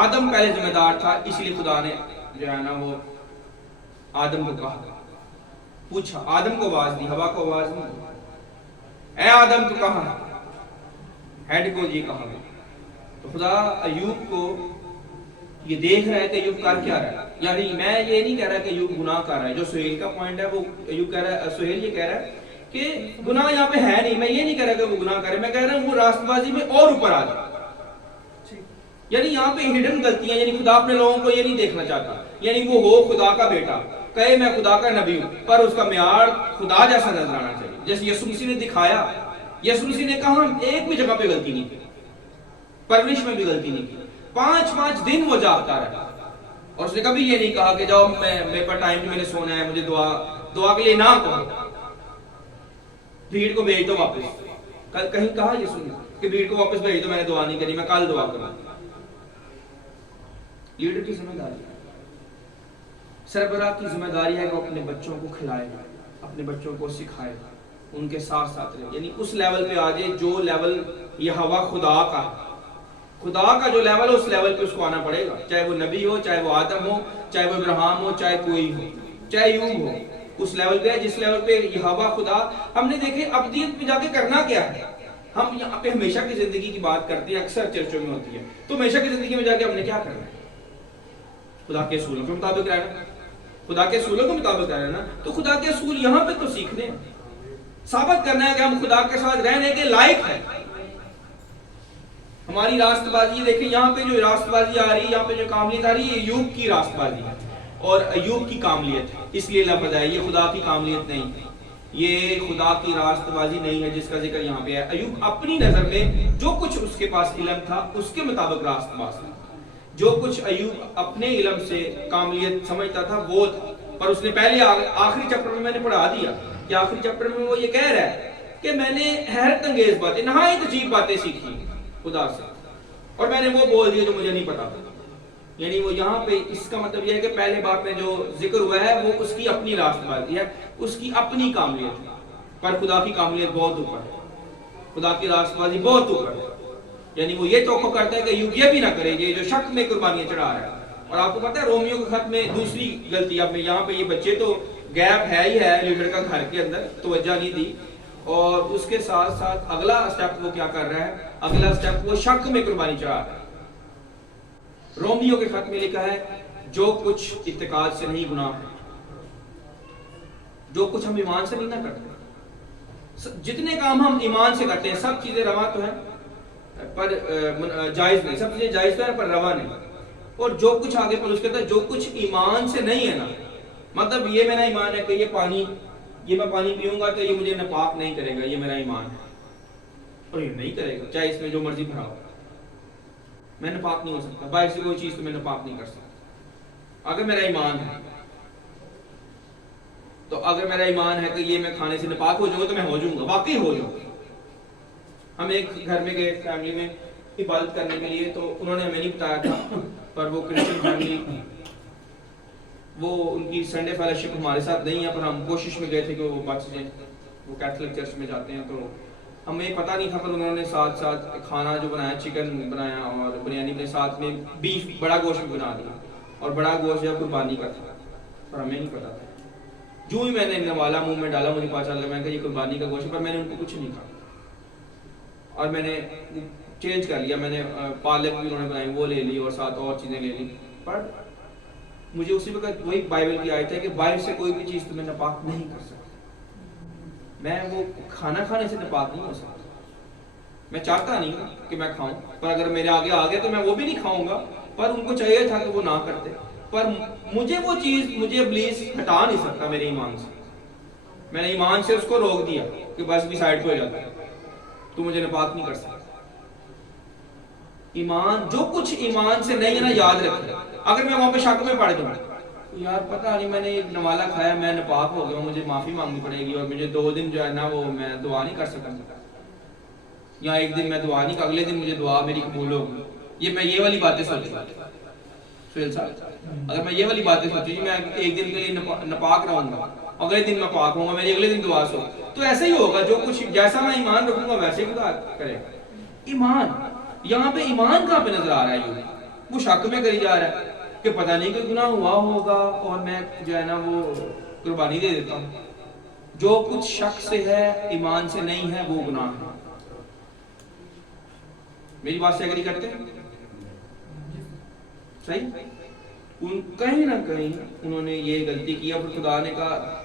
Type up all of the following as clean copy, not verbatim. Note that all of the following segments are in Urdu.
آدم پہلے ذمہ دار تھا، اس لیے خدا نے جو ہے نا وہ آدم کو کہا، پوچھا، آدم کو آواز دی، ہوا کو آواز نہیں دی، اے آدم تو کہاں، ہیڈ کو یہ کہا گیا۔ تو خدا ایوب کو یہ دیکھ رہا ہے کہ ایوب کر کیا رہا ہے، یعنی میں یہ نہیں کہہ رہا کہ ایوب گناہ کر رہا ہے، جو سہیل کا پوائنٹ ہے وہ ایوب کہہ رہا ہے، سہیل یہ کہہ رہا ہے کہ گناہ یہاں پہ ہے نہیں، میں یہ نہیں کہہ رہا کہ وہ گناہ کرے، میں کہہ رہا ہوں وہ راست بازی میں اور اوپر آ جائے، یعنی یہاں پہ ہڈن غلطیاں، یعنی خدا اپنے لوگوں کو یہ نہیں دیکھنا چاہتا، یعنی وہ ہو خدا کا بیٹا، کہے میں خدا کا نبی ہوں، پر اس کا معیار خدا جیسا نظر آنا چاہیے، جیسے یسوع مسیح نے دکھایا۔ یسوع مسیح نے کہا ایک بھی جگہ پہ غلطی نہیں کی، پرورش میں بھی غلطی نہیں کی، 5 دن وہ جاگتا رہا، اور اس نے کبھی یہ نہیں کہا کہ جاؤ میرے پر ٹائم میں نے سونا ہے، مجھے دعا کے لیے نہ کہو، بھیڑ کو بھیج دو واپس۔ کہیں کہا یسوع نے کہ بھیڑ کو واپس بھیج دو، میں نے دعا نہیں کری، میں کل دعا کروں۔ لیڈر کی ذمہ داری ہے، سربراہ کی ذمہ داری ہے کہ وہ اپنے بچوں کو کھلائے، اپنے بچوں کو سکھائے، ان کے ساتھ ساتھ رہے، یعنی اس لیول پہ آ جائے جو لیول یہ ہوا خدا کا ہے، خدا کا جو لیول ہے اس لیول پہ اس کو آنا پڑے گا، چاہے وہ نبی ہو، چاہے وہ آدم ہو، چاہے وہ ابراہیم ہو، چاہے کوئی ہو، چاہے ایوب ہو، اس لیول پہ جس لیول پہ یہ ہوا خدا۔ ہم نے دیکھے ابدیت میں جا کے کرنا کیا ہے، ہم یہاں پہ ہمیشہ کی زندگی کی بات کرتے ہیں، اکثر چرچوں میں ہوتی ہے، تو ہمیشہ کی زندگی میں جا کے ہم نے کیا کرنا ہے، خدا کے اصولوں کے مطابق رہنا، خدا کے اصولوں کے مطابق رہنا، تو خدا کے اصول یہاں پہ تو سیکھنے ہیں، ثابت کرنا ہے کہ ہم خدا کے ساتھ رہنے کے لائق ہیں۔ ہماری راست بازی دیکھیں، یہاں پہ جو راست بازی آ رہی ہے، یہاں پہ جو کاملیت آ رہی ہے، یہ ایوب کی راست بازی ہے اور ایوب کی کاملیت ہے، اس لیے لفظ ہے، یہ خدا کی کاملیت نہیں ہے، یہ خدا کی راست بازی نہیں ہے جس کا ذکر یہاں پہ ہے۔ ایوب اپنی نظر میں جو کچھ اس کے پاس علم تھا اس کے مطابق راست باز تھا، جو کچھ ایوب اپنے علم سے کاملیت سمجھتا تھا وہ تھا، پر اس نے پہلے آخری چیپٹر میں میں نے پڑھا دیا کہ آخری چیپٹر میں وہ یہ کہہ رہا ہے کہ میں نے حیرت انگیز باتیں، نہایت عجیب باتیں سیکھی خدا سے، اور میں نے وہ بول دیا جو مجھے نہیں پتا تھا، یعنی وہ یہاں پہ اس کا مطلب یہ ہے کہ پہلے بات میں جو ذکر ہوا ہے وہ اس کی اپنی راست بازی ہے، اس کی اپنی کاملیت ہے، پر خدا کی کاملیت بہت اوپر ہے، خدا کی راست بازی بہت اوپر ہے، یعنی وہ یہ توقع کرتا ہے کہ ایوب یہ بھی نہ کرے گے جو شک میں قربانیاں چڑھا رہا ہے۔ اور آپ کو پتہ ہے رومیو کے خط میں دوسری غلطی، اب یہاں پہ یہ بچے تو گیپ ہے ہی ہے لیڈر کا گھر کے اندر، توجہ نہیں دی، اور اس کے ساتھ ساتھ اگلا سٹیپ وہ کیا کر رہا ہے، اگلا سٹیپ وہ شک میں قربانی چڑھا رہا ہے۔ رومیو کے خط میں لکھا ہے جو کچھ اعتقاد سے نہیں گناہ ہے، جو کچھ ہم ایمان سے نہیں نہ کرتے، جتنے کام ہم ایمان سے کرتے ہیں سب چیزیں روا تو ہیں پر جائز نہیں، سب چیزیں جائز تو ہیں پر روا نہیں، اور جو کچھ آگے پر اس کے اندر جو کچھ ایمان سے نہیں ہے نا، مطلب یہ میرا ایمان ہے کہ یہ میں پانی پیوں گا تو یہ مجھے ناپاک نہیں کرے گا، یہ میرا ایمان ہے، اور یہ نہیں کرے گا چاہے اس میں جو مرضی بھرا ہو، میں ناپاک نہیں ہو سکتا، باہر سے کوئی چیز تو میں ناپاک نہیں کر سکتا اگر میرا ایمان ہے، تو اگر میرا ایمان ہے کہ یہ میں کھانے سے ناپاک ہو جاؤں گا تو میں ہو جاؤں گا، واقعی ہو جاؤں گا۔ ہم ایک گھر میں گئے فیملی میں عبادت کرنے کے لیے، تو انہوں نے ہمیں نہیں بتایا تھا، پر وہ کرسچن فیملی، وہ ان کی سنڈے فیلوشپ ہمارے ساتھ نہیں ہے، پر ہم کوشش میں گئے تھے کہ وہ بچ جائیں، وہ کیتھولک چرچ میں جاتے ہیں، تو ہمیں پتہ نہیں تھا، پر انہوں نے ساتھ ساتھ کھانا جو بنایا، چکن بنایا اور بریانی کے ساتھ میں بیف بڑا گوشت بھی بنا دیا، اور بڑا گوشت جو قربانی کا تھا، پر ہمیں نہیں پتا تھا، جو ہی میں نے نوالا منہ میں ڈالا مجھے پتا چل گیا کہ یہ قربانی کا گوشت، پر میں نے ان کو کچھ نہیں کہا، اور میں نے چینج کر لیا، میں نے پالک بھی انہوں نے بنائی وہ لے لی اور ساتھ اور چیزیں لے لی، پر مجھے اسی وقت وہی بائبل کی آیت ہے کہ باہر سے کوئی بھی چیز تمہیں ناپاک نہیں کر سکتی، میں وہ کھانا کھانے سے ناپاک نہیں ہو سکتا، میں چاہتا نہیں کہ میں کھاؤں، پر اگر میرے آگے آ گیا تو میں وہ بھی نہیں کھاؤں گا، پر ان کو چاہیے تھا کہ وہ نہ کرتے، پر مجھے وہ چیز مجھے ابلیس ہٹا نہیں سکتا میرے ایمان سے، میں نے ایمان سے اس کو روک دیا کہ بس بھی سائڈ پہ ہو جاتا ہے، تو مجھے ناپاک نہیں کر سکتا۔ ایمان جو کچھ ایمان سے نہیں ہے نا، یاد رکھیں، اگر میں وہاں پہ شک میں پڑ جاؤں یار پتہ نہیں میں نے ایک نوالا کھایا میں ناپاک ہو گیا، مجھے معافی مانگنی پڑے گی، اور مجھے 2 دن جو ہے نا وہ میں دعا نہیں کر سکتا، یا ایک دن میں دعا نہیں، اگلے دن مجھے دعا میری قبول ہوگی، یہ میں یہ والی باتیں سوچوں سہیل صاحب، اگر میں یہ والی باتیں سوچوں جی میں ایک دن کے لیے ناپاک رہوں گا، اگلے دن میں پاک ہوں گا، میری اگلے دن دعا سو، تو ایسا ہی ہوگا، جو کچھ جیسا میں ایمان رکھوں گا ویسے ہی خدا کرے گا۔ ایمان یہاں پہ ایمان کہاں پہ نظر آ رہا ہے، وہ شک میں کری جا رہا ہے کہ پتہ نہیں کوئی گناہ ہوا ہوگا اور میں جو ہے نا وہ قربانی دے دیتا ہوں. جو کچھ شک سے ہے ایمان سے نہیں ہے وہ گناہ ہے. میری بات سے اگری کرتے ہیں؟ صحیح. کہیں نہ کہیں انہوں نے یہ غلطی کی اور خدا نے کہا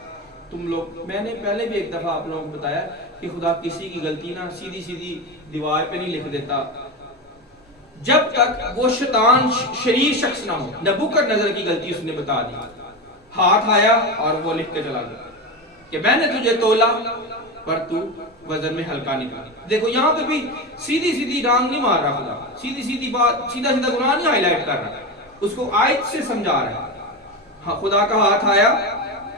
تم لوگ، میں نے پہلے بھی ایک دفعہ آپ لوگوں کو بتایا کہ خدا کسی کی غلطی نہ سیدھی سیدھی دیوار پہ نہیں لکھ دیتا جب تک وہ شیطان شریر شخص نہ ہو. نبوکدنضر کی غلطی اس نے بتا دی، ہاتھ آیا اور وہ لکھ کے چلا گیا کہ میں نے تجھے تولا پر تو وزن میں ہلکا نکلا. دیکھو یہاں پہ بھی سیدھی سیدھی ڈانگ نہیں مار رہا خدا، سیدھی سیدھی بات، سیدھا سیدھا گناہ نہیں ہائی لائٹ کر رہا، اس کو آیت سے سمجھا رہا ہے. ہاں خدا کا ہاتھ آیا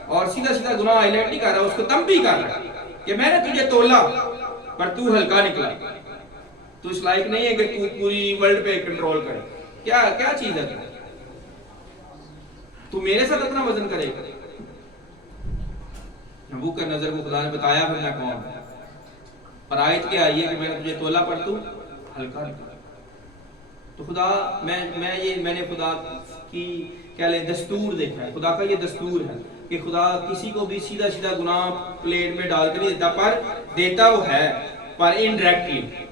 اور سیدھا سیدھا گناہ ہائی لائٹ نہیں کر رہا، اس کو تنبیہ کر رہا ہے کہ میں نے تجھے تولا پر تو ہلکا نکلا. تو اس لائق نہیں ہے کہ تو پوری ورلڈ پہ کنٹرول کرے. کیا چیز ہے تو میرے ساتھ اپنا وزن کرے گا؟ نبوکدنضر کو خدا نے بتایا پھر میں کون ہوں. اور آیت کیا آئی ہے کہ میں نے تجھے تولا پر تو ہلکا نکلا. تو خدا میں نے خدا کی کیا لیں دستور دیکھا ہے. خدا کا یہ دستور ہے کہ خدا کسی کو بھی سیدھا سیدھا گناہ پلیٹ میں ڈال کے نہیں دیتا، پر دیتا وہ ہے پر انڈائریکٹلی.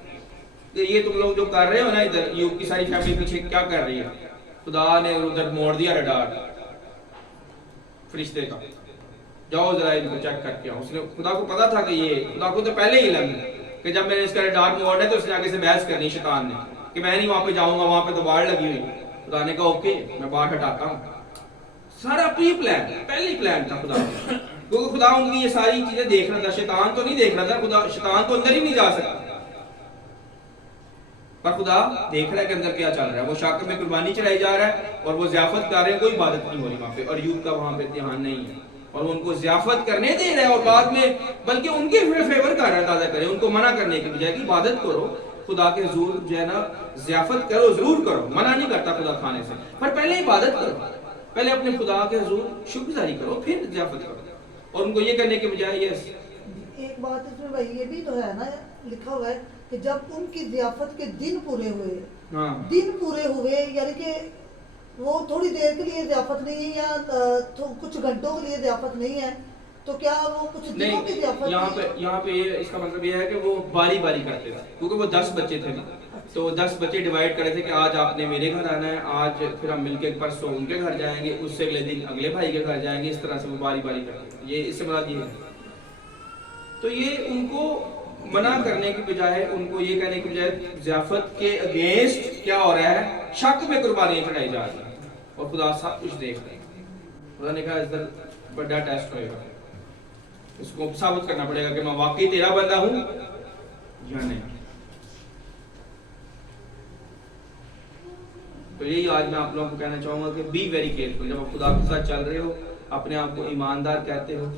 یہ تم لوگ جو کر رہے ہو نا ادھر یوگ کی ساری فیملی پیچھے کیا کر رہی ہے، خدا نے ادھر موڑ دیا رڈار فرشتے کا. جاؤ ذرا ان کو چیک کر کے آؤ. اس نے خدا کو پتا تھا کہ یہ خدا کو تو پہلے ہی علم ہے کہ جب میں نے اس کا رڈار موڑا ہے تو اس نے آگے سے بحث کرنی شیطان نے کہ میں نہیں وہاں پہ جاؤں گا، وہاں پہ تو باڑ لگی ہوئی. خدا نے کہا اوکے میں باڑ ہٹاتا ہوں. سارا پری پلان، پہلے ہی پلان تھا خدا کا، کیونکہ خدا ان کی یہ ساری چیزیں دیکھ رہا تھا. شیطان تو نہیں دیکھ رہا تھا، خدا شیطان تو اندر ہی نہیں جا سکتا، پر خدا دیکھ رہا ہے کہ اندر کیا چل رہا ہے. وہ شاکر میں قربانی چڑھائی جا رہا ہے اور وہ ضیافت کر رہے ہیں، کوئی عبادت نہیں ہو رہی وہاں پہ، اور یوب کا وہاں پہ دھیان نہیں ہے اور ان کو ضیافت کرنے دے رہا ہے. اور بعد میں بلکہ ان کے فیور کر رہا ہے، تازہ کرے، ان کو منع کرنے کی بجائے کہ عبادت کرو خدا کے حضور جو ہے نا، ضیافت کرو ضرور کرو، منع نہیں کرتا خدا کھانے سے، پر پہلے عبادت کرو، پہلے اپنے خدا کے حضور شکرگزاری کرو پھر ضیافت کرو. اور ان کو یہ کرنے کے بجائے یہ ایک بات اس میں بھائی یہ بھی تو ہے نا، لکھا ہوا ہے کہ جب ان کی ضیافت کے دن پورے ہوئے، دن پورے ہوئے یعنی کہ وہ تھوڑی دیر کے لیے ضیافت نہیں ہے یا کچھ گھنٹوں کے لیے ضیافت نہیں ہے، تو کیا وہ کچھ دنوں کی ضیافت؟ یہاں پہ اس کا مطلب یہ ہے کہ وہ باری باری کرتے تھے، کیونکہ وہ 10 بچے تھے نا، تو 10 بچے ڈیوائیڈ کرے تھے کہ آج آپ نے میرے گھر آنا ہے، آج پھر ہم مل کے پرسوں ان کے گھر جائیں گے، اس سے اگلے دن اگلے بھائی کے گھر جائیں گے. اس طرح سے وہ باری باری کرتے تھے. یہ اس سے مراد یہ ہے. تو یہ ان کو منع کرنے کی بجائے، ان کو یہ کہنے کی بجائے ضیافت کے اگینسٹ کیا ہو رہا ہے، شک میں قربانیاں چڑھائی جا رہی ہیں اور خدا سب کچھ دیکھ رہے ہیں. خدا نے کہا اس در بڑا ٹیسٹ ہوئے گا، اس کو ثابت کرنا پڑے گا کہ میں واقعی تیرا بندہ ہوں یا نہیں. تو یہی آج میں آپ لوگوں کو کہنا چاہوں گا کہ بی ویری کیئرفل. جب آپ خدا کے ساتھ چل رہے ہو، اپنے آپ کو ایماندار کہتے ہو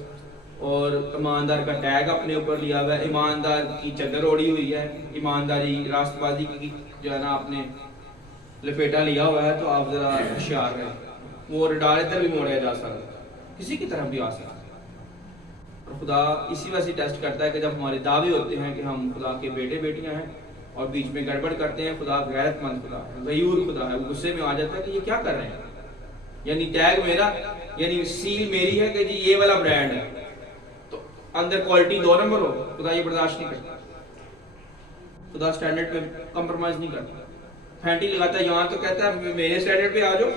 اور ایماندار کا ٹیگ اپنے اوپر لیا ہوا ہے، ایماندار کی چادر اوڑی ہوئی ہے، ایمانداری راست بازی کی جو ہے نا آپ نے لپیٹا لیا ہوا ہے، تو آپ ذرا ہوشیار رہیں. وہ رڈار ادھر بھی موڑا جا سکتا، کسی کی طرف بھی آ سکتا. اور خدا اسی وجہ سے ٹیسٹ کرتا ہے کہ جب ہمارے دعوے ہوتے ہیں کہ ہم خدا کے بیٹے بیٹیاں ہیں اور بیچ میں گڑبڑ کرتے ہیں. خدا غیرت مند خدا ہے، غیور خدا ہے، وہ غصے میں آ جاتا ہے کہ یہ کیا کر رہے ہیں. یعنی ٹیگ میرا، یعنی سیل میری ہے کہ جی یہ والا برانڈ ہے، تو اندر کوالٹی 2 نمبر ہو. خدا یہ برداشت نہیں کرتا. خدا سٹینڈرڈ پہ کمپرومائز نہیں کرتا. پھینٹی لگاتا ہے یہاں تو کہتا ہے میرے سٹینڈرڈ پہ آ جاؤ،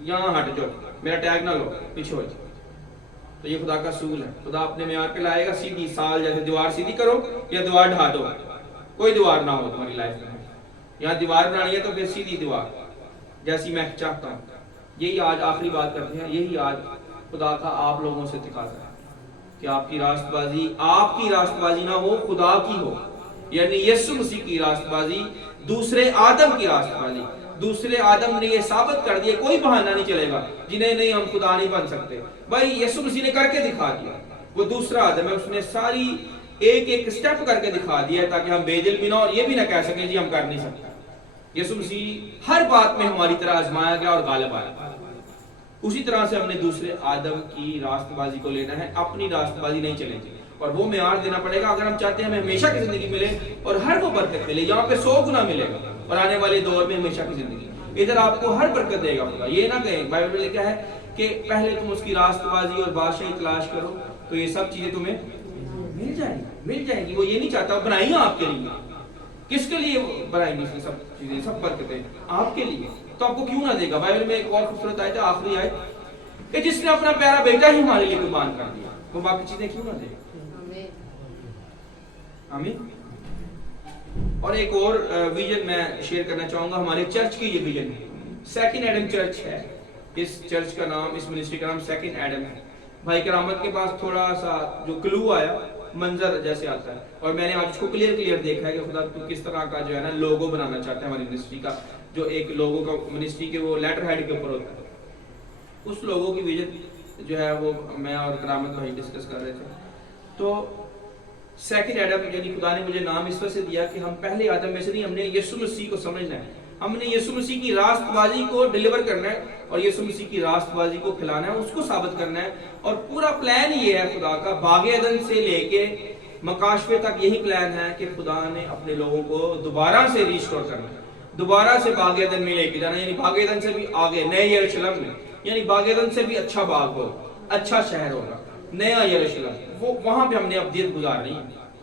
یہاں ہٹ جاؤ، میرا ٹیگ نہ لو، پیچھے ہو جاؤ. تو یہ خدا کا اصول ہے. خدا اپنے معیار پہ لائے گا. سیدھی سال جیسے دیوار سیدھی کرو یا دیوار ڈھا دو، کوئی دیوار نہ ہو تمہاری لائف میں. یہاں دیوار بنانی ہے تو پھر سیدھی دیوار جیسی میں چاہتا ہوں. یہی آج آخری بات کرتے ہیں. یہی آج خدا کا آپ لوگوں سے تقاضا ہے کہ آپ کی راست بازی نہ ہو، خدا کی ہو. یعنی یسوع مسیح کی راست بازی، دوسرے آدم کی راست بازی. دوسرے آدم نے یہ ثابت کر دیا، کوئی بہانہ نہیں چلے گا جنہیں نہیں ہم خدا نہیں بن سکتے. بھائی یسوع مسیح نے کر کے دکھا دیا. وہ دوسرا آدم ہے، اس نے ساری ایک ایک سٹیپ کر کے دکھا دیا ہے تاکہ ہم بے دل بھی نہ اور یہ بھی نہ کہہ سکیں جی ہم کر نہیں سکتے. یسوع مسیح ہر بات میں ہماری طرح آزمایا گیا اور غالب آیا. اسی طرح سے ہم نے دوسرے آدم کی راست بازی کو لینا ہے، اپنی راست بازی نہیں چلیں گے. اور وہ معیار دینا پڑے گا اگر ہم چاہتے ہیں ہمیں ہمیشہ کی زندگی ملے اور ہر وہ برکت ملے. یہاں پہ 100 گنا ملے گا اور آنے والے دور میں ہمیشہ کی زندگی. ادھر آپ کو ہر برکت دے گا خدا. یہ نہ کہیں بائبل میں لکھا ہے کہ پہلے تم اس کی راست بازی اور بادشاہی تلاش کرو تو یہ سب چیزیں تمہیں مل جائیں گی. وہ یہ نہیں چاہتا بنائی آپ کے لیے. کس کے لیے بنائیں گی سب چیزیں سب برکتیں آپ کے لیے, تو آپ کو کیوں نہ دے گا. بائبل میں ایک اور خوبصورت آیت ہے, آخری آیت, کہ جس نے اپنا پیارا بیٹا ہی ہمارے لیے قربان کر دیا وہ باقی چیزیں کیوں نہ دے گا. آمین. اور ایک اور ویژن میں شیئر کرنا چاہوں گا. ہمارے چرچ کی یہ ویژن ہے, سیکنڈ ایڈم چرچ ہے. اس چرچ کا نام, اس منسٹری کا نام سیکنڈ ایڈم ہے. بھائی کرامت کے پاس تھوڑا سا جو کلو آیا, منظر جیسے آتا ہے, اور میں نے آج اس کو کلیئر دیکھا ہے کہ خدا تو کس طرح کا جو ہے نا لوگو بنانا چاہتا ہے ہماری منسٹری کا, جو ایک لوگو کا منسٹری کے وہ لیٹر ہیڈ کے اوپر ہوتا ہے. اس لوگو کی ویژن جو ہے وہ میں اور کرامت بھائی ڈسکس کر رہے تھے. تو سیکنڈ ایڈم یعنی خدا نے مجھے نام اس وجہ سے دیا کہ ہم پہلے آدم میں سے نہیں, ہم نے یسوع مسیح کو سمجھنا ہے. ہم نے یسوع مسیح کی راست بازی کو ڈیلیور کرنا ہے اور یسوع مسیح کی راست بازی کو کھلانا ہے, اس کو ثابت کرنا ہے. اور پورا پلان یہ ہے خدا کا, باغ عدن سے لے کے مکاشفے تک یہی پلان ہے کہ خدا نے اپنے لوگوں کو دوبارہ سے ریسٹور کرنا ہے, دوبارہ سے باغ عدن میں لے کے جانا. یعنی باغ عدن سے بھی آگے نئے یروشلم میں, یعنی باغ عدن سے بھی اچھا باغ ہو, اچھا شہر ہوگا, نیا یروشلم, وہ وہاں پہ ہم نے ابدیت گزارنی ہے.